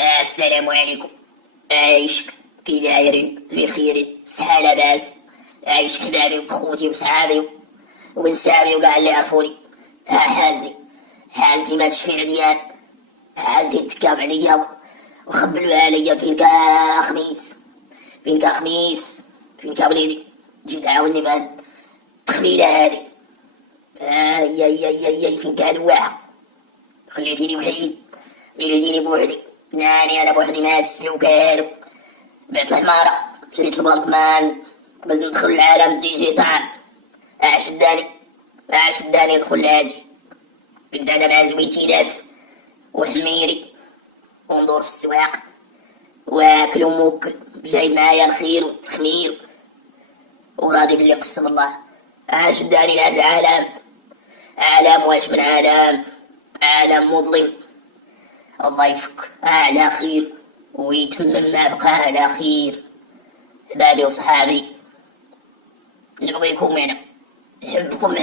السلام عليكم. عايشك كي دايرين بخير صحة لاباس. عايش حبابي وخوتي وصحابي ونسابي وكاع اللي عرفوني. ها حالتي ما تشفي عديان. حالتي تكاب عليا وخبلوا عليا فين خميس فين وليدي. جي تعاوني بهاد التخميلة هادي. يا فين دواعة. خليتيني وحيد وليتيني بوحدي. ناني انا بوحدي مع هاد السلوكة هادو. بعت الحمارة شريت البالكمان قبل ندخل العالم الديجيتال. شداني ندخل لهادي. كنت انا مع زويتينات وحميري وندور في السواق واكل وموكل. جاي معايا الخير والخمير وراضي باللي قسم الله. شداني لهاد العالم. عالم واش من عالم مظلم. الله يفك على خير ويتمم ما بقى على خير. حبابي وصحابي نبغيكم هنا. نحبكم